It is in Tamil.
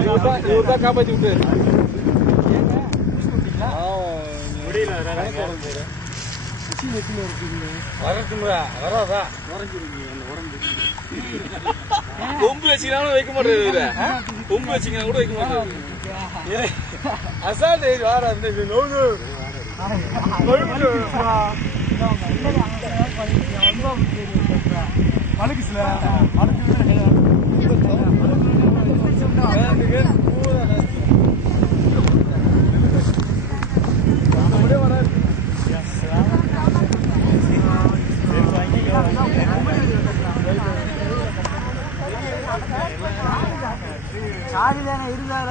இவர்தான் காப்பாத்தி விட்டாரு. கொம்பு வச்சுக்கினாலும் வைக்க மாட்டேது. கொம்பு வச்சுக்கினா கூட வைக்க மாட்டேது. அசால்ட் வார இருந்தால